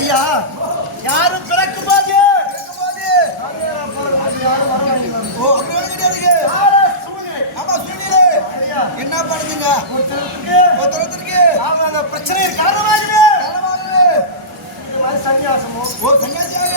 ஐயா யாரும் பிறக்கும் போது என்ன பண்ணுங்க பிரச்சனை காரணமாகுது சன்னியாசமோ? சன்னியாசியாக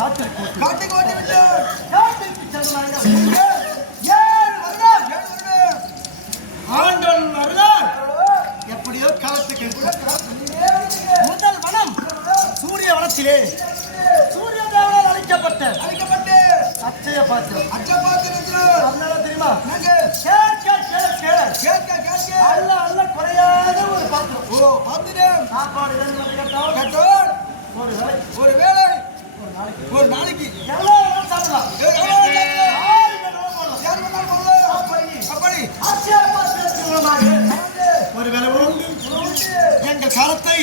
காட்டுக்கு ஓட்டி விட்டோம் காட்டிற்கு செல்வாயிரம் ஏழு வருடம் ஆண்கள் வருடம் எப்படியோ காலத்துக்கு முதல் வனம் சூரிய வனத்திலே. சூரிய தேவனால் அழைக்கப்பட்ட. அழைக்கப்பட்டு. அச்சய பாத்திரம் அச்சய பாத்திரம் அதனால தெரியுமா? கேட்க கேட்க கேட்க கேட்க அல்ல அல்ல குறையாத ஒரு பாத்திரம். ஓ பாத்திரம் சாப்பாடு ஒரு வேலை ஒரு நாளைக்கு எவ்வளோ சாப்பிடலாம். ஒரு வேலை உண்டு எங்கள் காலத்தை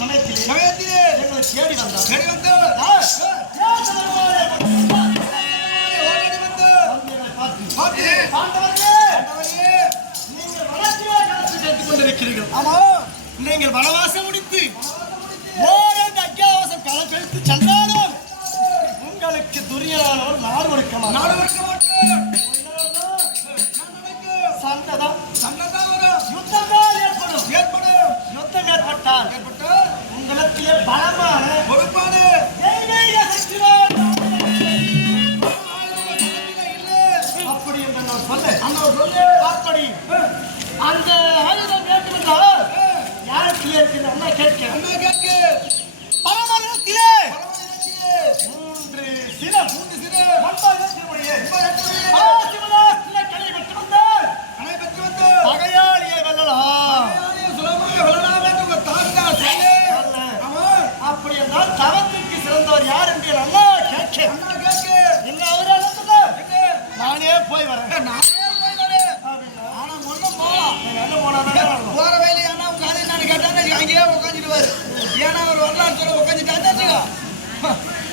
சமயத்திலே சமயத்திலே. எங்களை தேடி வந்தோம் தேடி வந்தோம் பாண்டவர்களே கொண்டிருக்கிறீர்கள். ஆமா நீங்கள் வனவாசம் முடித்து ஓரண்டு அத்தியாவசம் கலக்கழித்து சென்றாலும் உங்களுக்கு துரியலானவர் நாடு ஒடுக்கலாம் நாடு ஒடுக்க மாட்டேன் கேட்கிறேன் அண்ணா கேட்கிறேன் அண்ணா கேட்கிறேன் பரமகத்திலே மூன்று சில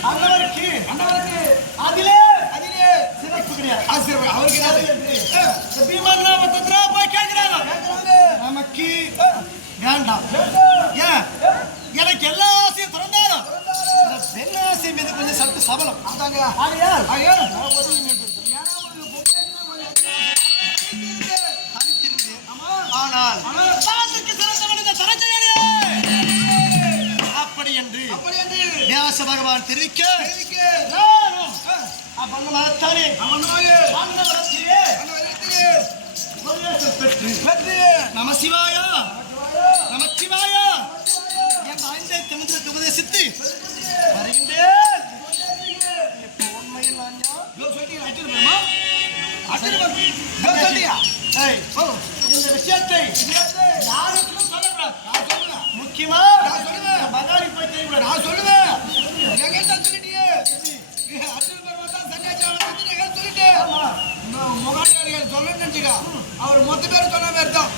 அண்ணவருக்கு அண்ணவருக்கு அதிலே அதிலே சிறப்பு கிடையாது. அது சிறப்பு அவருக்கு கிடையாது. பீமான் நாம தத்ரா போய் கேட்கிறாங்க. நமக்கு வேண்டாம். ஏன் எனக்கு எல்லா ஆசையும் திறந்தாலும் பெண்ணாசை மீது கொஞ்சம் சற்று சபலம். அதாங்க ஆகையா ஆகையா வியாச பகவான் தெரிவிக்க. மனத்தானே நமசிவாயா நமச்சிவாயா என் வாழ்ந்த தமிழகத்தை உபதேசித்து வருகின்றேன். உண்மையில் இந்த விஷயத்தை யாருக்கும் சொல்லக்கூடாது. முக்கியமா? நான் சொல்லுவேன். மகாலி போய் தெரியல நான் சொல்லுவேன். எங்கிட்ட சொல்லிட்டியே. அர்ஜுன் பெருமா தான் சன்னியாச்சாரம் சொல்லிட்டு முகாடியார்கள் சொல்லணும்னு நினைச்சுக்கா. அவர் மொத்த பேர் சொன்ன மாதிரி தான்.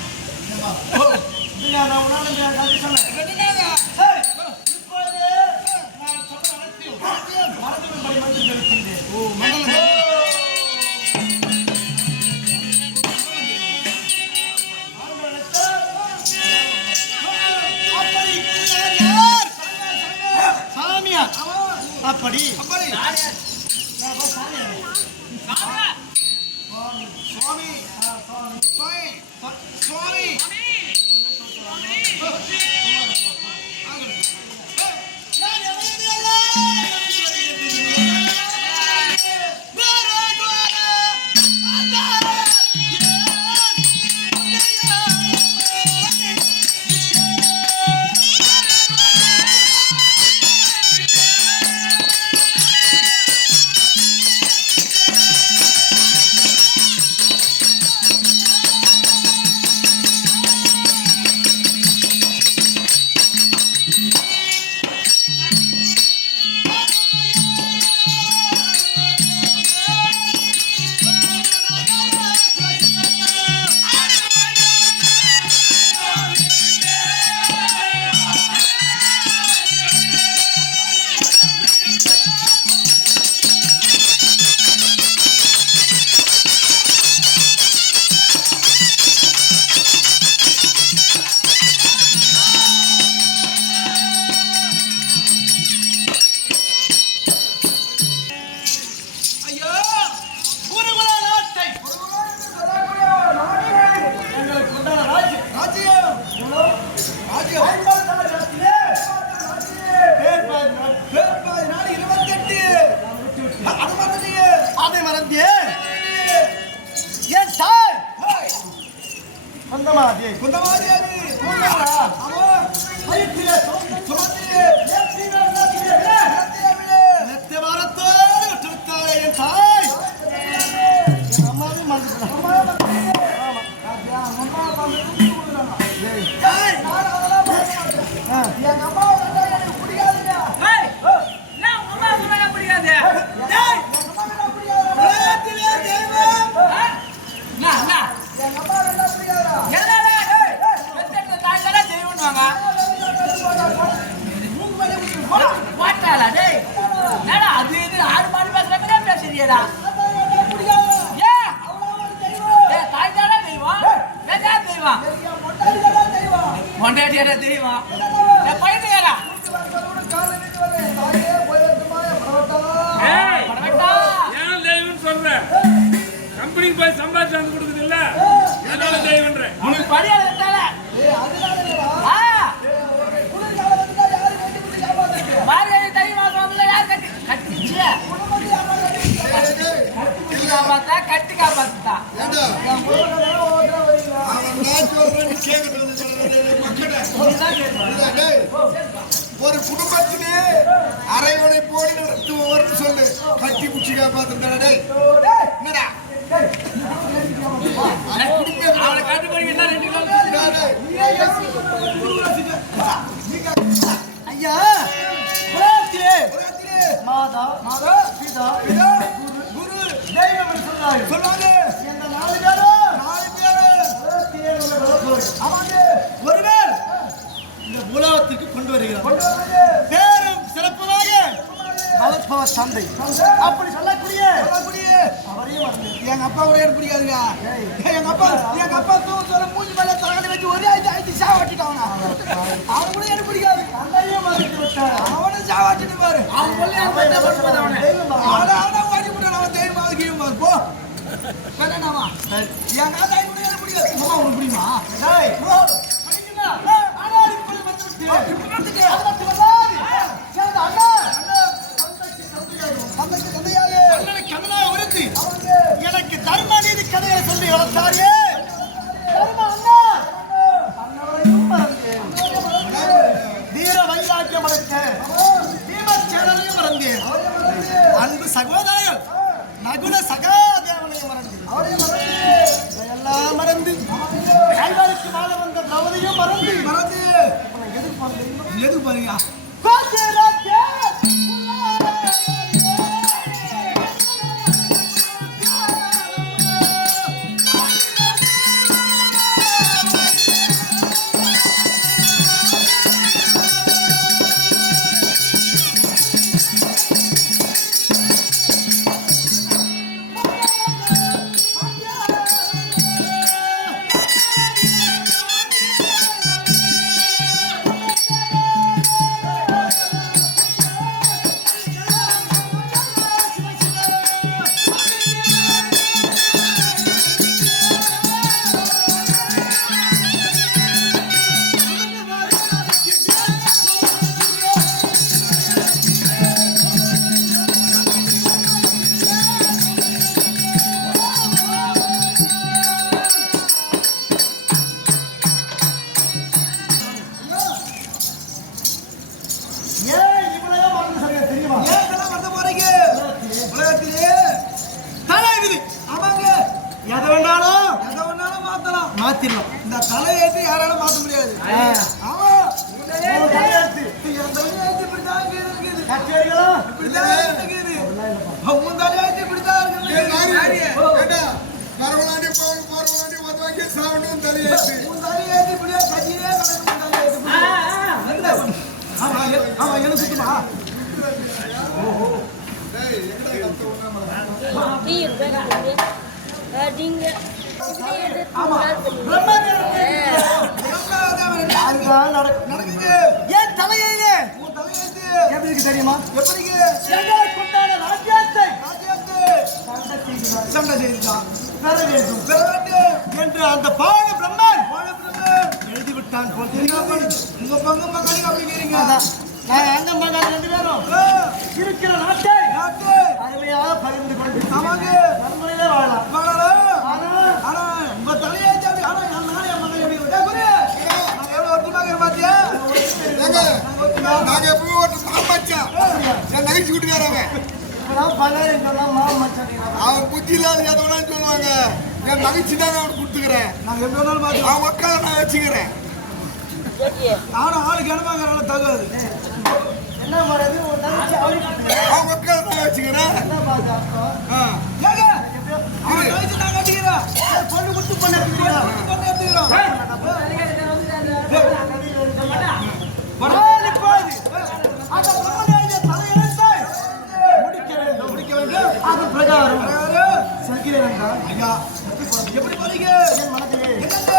આ પડી. સ્વામી. સ્વામી. સ્વામી. સ્વામી. Hayır bile. கூட்டிட்டு போய் சம்பாதிச்சு வந்து கொடுக்குது இல்ல? அதனால தெய்வன்றேன் உனக்கு பணியாளர் கட்டி காப்பாத்தா ஒரு குடும்பத்திலே அரைவனை போல சொல்லு. கட்டி பிடிச்சி காப்பாத்துறா ஐயா. மாதா மாதா பிதா பிதா குரு. குரு. தெய்வம் சொல்றாரு சொல்றாரு எங்க நாலு பேரு அவங்க ஒருவர் இந்த உலகத்திற்கு கொண்டு வருகிறார். பேரும் சிறப்பதாக வளர்ப்பவர் சந்தை அப்படி சொல்லக்கூடிய அவரையும் மறந்து எங்க அப்பா கூட எனக்கு பிடிக்காதுங்க? எங்க அப்பா எங்க அப்பா தூங்க சொல்ல மூஞ்சி மேல தலகடி வச்சு ஒரே ஆயிடுச்சு ஆயிடுச்சு சாவாட்டிட்டாங்க. அவன் கூட எனக்கு பிடிக்காது? அவனும் சாவாட்டிட்டு பாரு. அவன் அவன் பண்ண போறது அவனை. அவனை அவனை? அவன் தெரியுமா அது கீழே போ. வேணாமா என் காத்தாய் கூட எனக்கு பிடிக்காது? உனக்கு பிடிக்குமா? வீர வைராக்கியம் அடைத்தேன் தீபச் சேனலையும் மறந்தேன். அன்பு சகோதரர்கள் நகுல சகாதேவனையும் மறந்தேன். இதையெல்லாம் மறந்து கைவருக்கு வாழ வந்த திரௌபதியும் மறந்து. மறந்து எதுக்கு மறந்தேன் எதுக்கு பாருங்க நடக்குது ஏன் தலையிலே உன் எப்படி இருக்கு தெரியுமா எப்படிங்க சண்டை செய்கிறார். பெற வேண்டும் பெற வேண்டும் என்று அந்த பிரம்மன் எழுதிவிட்டான் போல் தெரியாமல் பங்கு- உங்க பங்கு மகளிர் அப்படி கேறீங்க நான் அண்ணன் மகன் ரெண்டு பேரும்? இருக்கிற நாட்டை அருமையாக பகிர்ந்து கொண்டு ஆமாங்க நன்மையிலே வாழலாம். வாழலாம். ஆனா ஆனா உங்க அப்படி ஆனா என் நானே என் மகன் எப்படி விட்டா குரு நான் எவ்வளவு இருக்கிறேன் பாத்தியா? நாங்க நாங்க எப்பவும் ஒரு மாமச்சா. என் நகைச்சு விட்டுக்கார அவன். இப்பதான் பலர் இதெல்லாம் மாமன் மச்சான் அவன் புத்தி இல்லாத எதோன்னு சொல்லுவாங்க. என் நகைச்சு தானே அவனுக்கு கொடுத்துக்கிறேன். நாங்க எப்படி வேணாலும் பாத்துக்கலாம் அவன் உட்கார நான் வச்சுக்கிறேன். ஆனா ஆளுக்கு இடமாங்கிறனால தகாது என்ன பண்ணுறது ஒரு தங்கச்சி அவளுக்கு வச்சுக்கிறேன் என்ன பார்த்து அர்த்தம் ஏங்க அவன் பொண்ணு குத்து பரவாயில்லை அந்த தலையெழுத்தை முடிக்க வேண்டும் முடிக்க வேண்டும் அது பிரகாரம் ஐயா எப்படி பாருங்க என் மனதிலே என்னங்க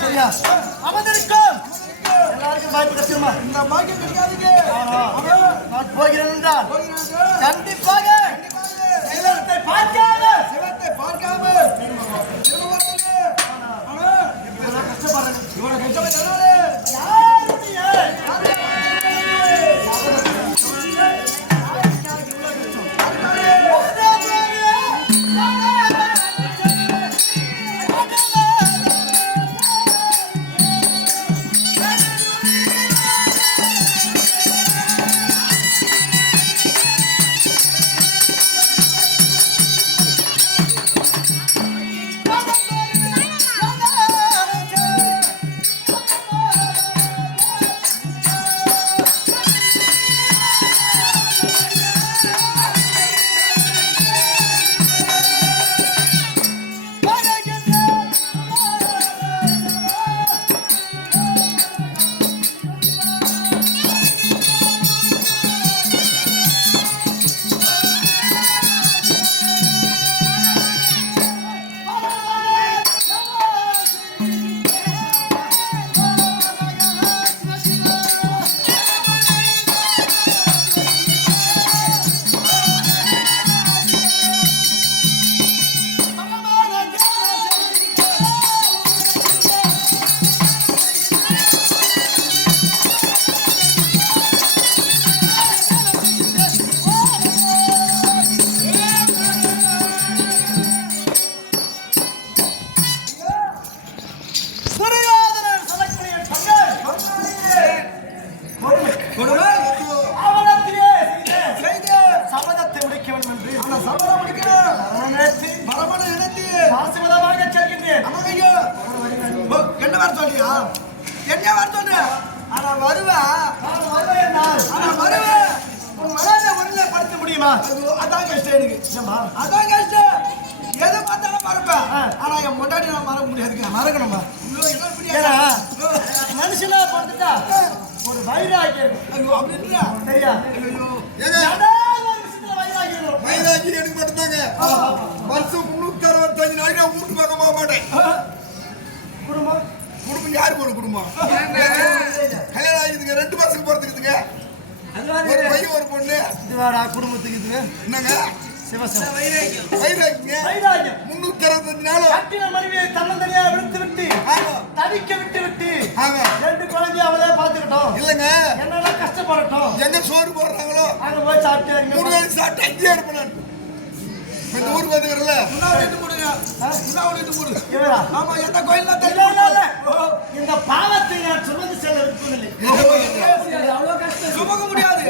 சரியா அமர்ந்திருக்கோம் எல்லாருக்கும் வாய்ப்பு கிடைச்சிருமா இந்த பாக்கியம் கிடைக்காதீங்க நான் போகிறேன் என்றால் கண்டிப்பாக சிவத்தை பார்க்காம சிவத்தை பார்க்காம கஷ்டப்படுறேன் இவனை கஷ்டப்படுறாரு முன்னூத்தி அறுபத்தஞ்சு நாள் கட்டின மனைவியை தன்னந்தனியா விடுத்து விட்டு தவிக்க விட்டு விட்டு ரெண்டு குழந்தைய அவளே பார்த்துக்கிட்டோம். இல்லங்க. என்னெல்லாம் கஷ்டப்படட்டும். எங்க சோறு போடுறாங்களோ? அங்க போய் சாப்பிட்டு மூணு நாள் சாப்பிட்டு அங்கேயே இருப்பேன் இந்த ஊருக்கு வந்துக்கிறல முன்னாடி ஆமா எந்த இல்ல. இந்த பாவத்தை நான் சுமந்து செல்ல விருப்பமில்லை சுமக்க முடியாது.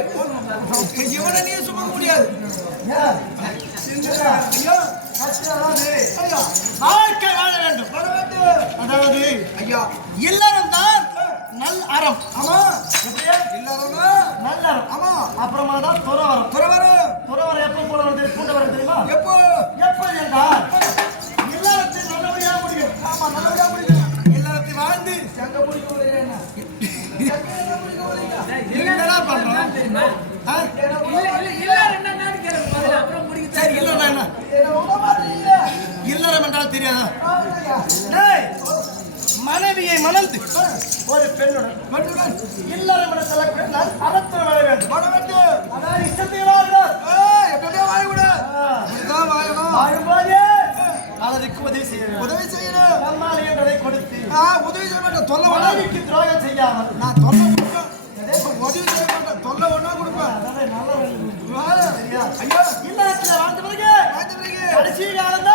இவனை நீ சுமக்க முடியாது. வாழ்க்கை வாழ வேண்டும். அதாவது ஐயா இல்லறம் தான் நல் அறம். ஆமா? இல்லாதவங்க நல்ல அறம். ஆமா. அப்புறமா தான் துறவரம் துறவரம் துறவரம் எப்போ போல வந்து பூண்ட வரம் தெரியுமா? எப்போ? எப்போ என்றால் ஆமா நல்லபடியா வாழ்ந்து எங்க முடிக்க என்னடா பண்றோம் தெரியுமா இல்ல இல்ல இல்ல நாள் கேளுங்க முதல்ல அப்புறம் முடிக்க சரி என்றால் தெரியாதா டேய், மனைவியை மணந்து ஒரு பெண்ணுடன் பெண்ணுடன் இல்லறம் என சொல்லக்கூடிய நான் அறத்தில் வாழ வேண்டும் வர வேண்டும் அதான் இஷ்டத்தை எப்படியே விடு வாழணும் வாழும்போதே அதற்கு உதவி செய்ய உதவி செய்ய கொடுத்து ஆ, உதவி செய்ய மாட்டேன் தொல்லை மனைவிக்கு துரோகம் செய்யாமல். நான் தொல்லை கொடுப்பேன். உதவி செய்ய மாட்டேன் தொல்லை ஒண்ணா கொடுப்பேன். சரியா? ஐயா இல்லறத்தில் வாழ்ந்த பிறகு வாழ்ந்த பிறகு. கடைசி காலம்